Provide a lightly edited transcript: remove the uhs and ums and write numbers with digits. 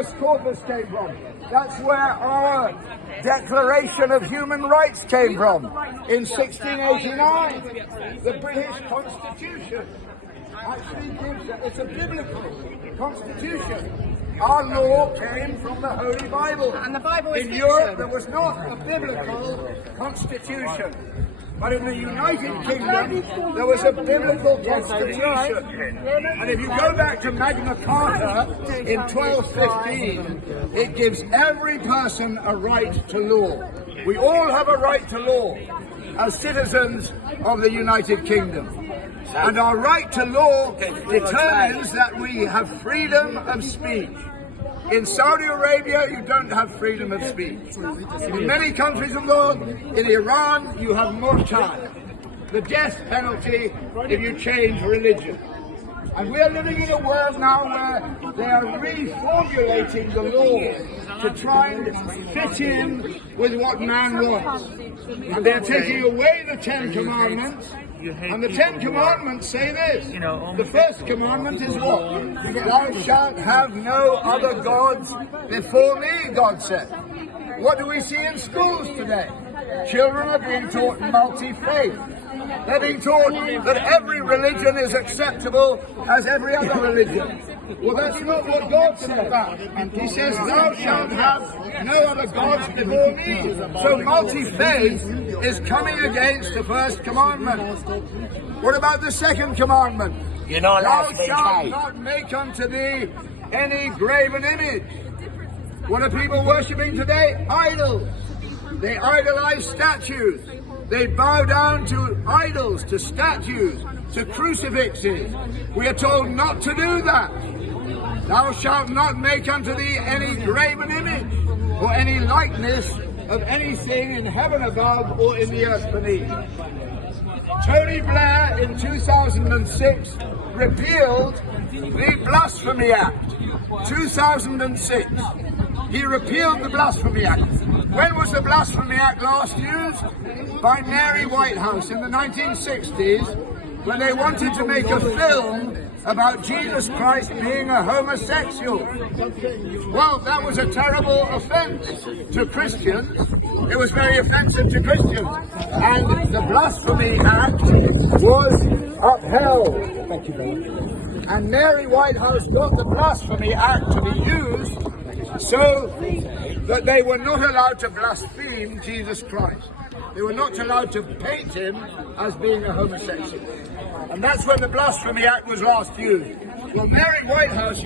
habeas corpus came from. That's where our Declaration of Human Rights came from in 1689. The British Constitution actually gives it. It's a biblical constitution. Our law came from the Holy Bible. And the Bible is in Europe, there was not a biblical constitution. But in the United Kingdom, there was a biblical constitution. And if you go back to Magna Carta in 1215, it gives every person a right to law. We all have a right to law as citizens of the United Kingdom. And our right to law determines that we have freedom of speech. In Saudi Arabia, you don't have freedom of speech. In many countries of the world, in Iran, you have murtad, the death penalty if you change religion. And we are living in a world now where they are reformulating the law to try and fit in with what man wants. And they're taking away the 10 Commandments. And the 10 Commandments say this. The first commandment is what? Thou shalt have no other gods before me, God said. What do we see in schools today? Children are being taught multi-faith. They're being taught that every religion is acceptable as every other religion. Well, that's not what God said. He says, thou shalt have no other gods before me. So multi-faith is coming against the first commandment. What about the second commandment? Thou shalt not make unto thee any graven image. What are people worshipping today? Idols. They idolize statues. They bow down to idols, to statues, to crucifixes. We are told not to do that. Thou shalt not make unto thee any graven image or any likeness of anything in heaven above or in the earth beneath. Tony Blair in 2006 repealed the Blasphemy Act. 2006. He repealed the Blasphemy Act. When was the Blasphemy Act last used? By Mary Whitehouse in the 1960s, when they wanted to make a film about Jesus Christ being a homosexual. Well, that was a terrible offense to Christians. It was very offensive to Christians. And the Blasphemy Act was upheld. Thank you very much. And Mary Whitehouse got the Blasphemy Act to be used so that they were not allowed to blaspheme Jesus Christ. They were not allowed to paint him as being a homosexual. And that's when the Blasphemy Act was last used. Well, Mary Whitehouse